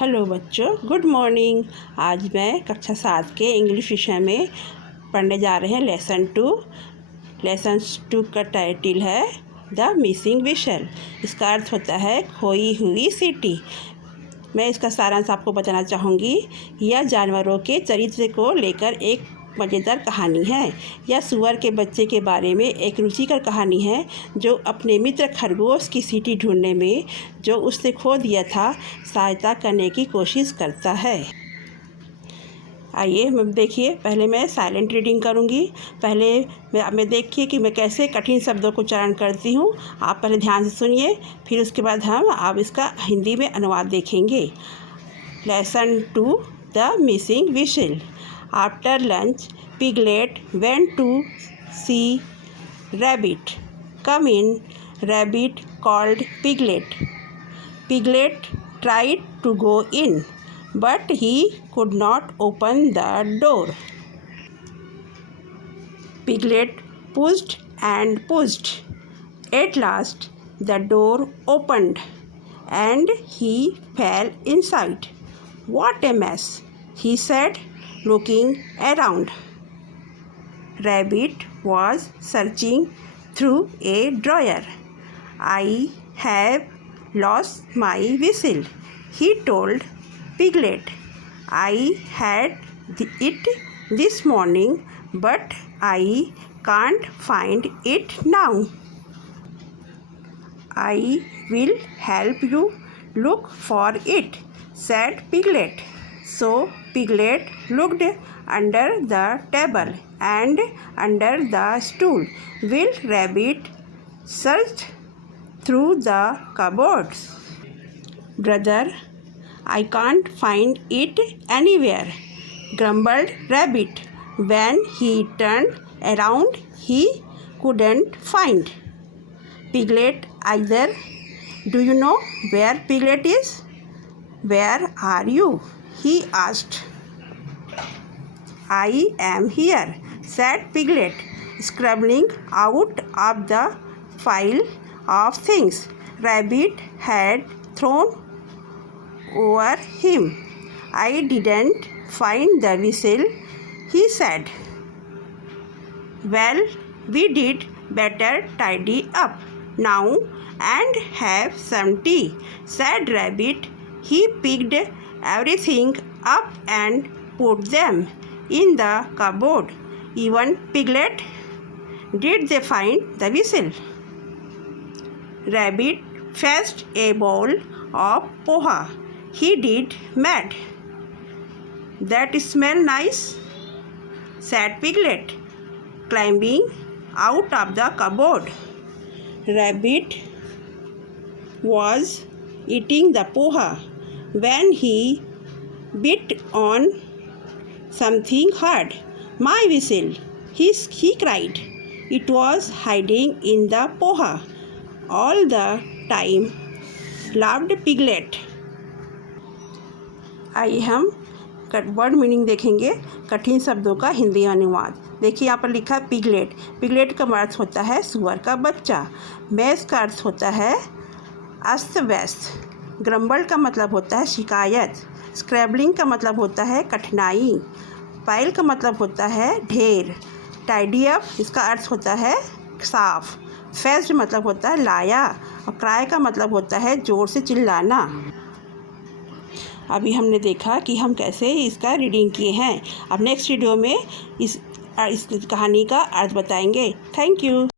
Hello बच्चों, good morning. आज मैं कक्षा 7 के इंग्लिश विषय में पढ़ने जा रहे हैं लेसन 2 का टाइटल है द मिसिंग व्हिसल। इसका अर्थ होता है खोई हुई सीटी। मैं इसका सारांश आपको बताना चाहूँगी। यह जानवरों के चरित्र को लेकर एक मज़ेदार कहानी है। यह सूअर के बच्चे के बारे में एक रुचिकर कहानी है जो अपने मित्र खरगोश की सीटी ढूंढने में जो उसने खो दिया था सहायता करने की कोशिश करता है। आइए देखिए, पहले मैं साइलेंट रीडिंग करूंगी। पहले मैं देखिए कि मैं कैसे कठिन शब्दों को उच्चारण करती हूँ। आप पहले ध्यान से सुनिए, फिर उसके बाद आप इसका हिंदी में अनुवाद देखेंगे। Lesson 2 the missing whistle. After lunch, Piglet went to see Rabbit. Come in, Rabbit called Piglet. Piglet tried to go in, but he could not open the door. Piglet pushed and pushed. At last, the door opened, and he fell inside. What a mess, he said, looking around. Rabbit was searching through a drawer. I have lost my whistle, he told Piglet. I had it this morning, but I can't find it now. I will help you look for it, said Piglet. So Piglet looked under the table and under the stool, while Rabbit searched through the cupboards. Brother, I can't find it anywhere, grumbled Rabbit. When he turned around, he couldn't find Piglet either. Do you know where Piglet is? Where are you? He asked. I am here, said Piglet, scrambling out of the pile of things Rabbit had thrown over him. I didn't find the whistle, he said. Well, we did better tidy up now and have some tea, said Rabbit. He picked everything up and put them in the cupboard. Even Piglet. Did they find the whistle? Rabbit fetched a bowl of poha. He did mad. That smell nice, said Piglet, climbing out of the cupboard. Rabbit was eating the poha when he bit on something hard. My whistle, he cried. It was hiding in the poha. All the time, laughed Piglet. आइए हम word meaning देखेंगे। कठिन शब्दों का हिंदी अनुवाद देखिए। यहाँ पर लिखा है पिगलेट। पिगलेट का अर्थ होता है सुअर का बच्चा। मैस का अर्थ होता है अस्त व्यस्त। ग्रम्बल का मतलब होता है शिकायत। स्क्रैबलिंग का मतलब होता है कठिनाई। पाइल का मतलब होता है ढेर। टाइडी अप, इसका अर्थ होता है साफ। फेस्ट मतलब होता है लाया। और क्राई का मतलब होता है ज़ोर से चिल्लाना। अभी हमने देखा कि हम कैसे इसका रीडिंग किए हैं। अब नेक्स्ट वीडियो में इस कहानी का अर्थ बताएंगे। Thank you.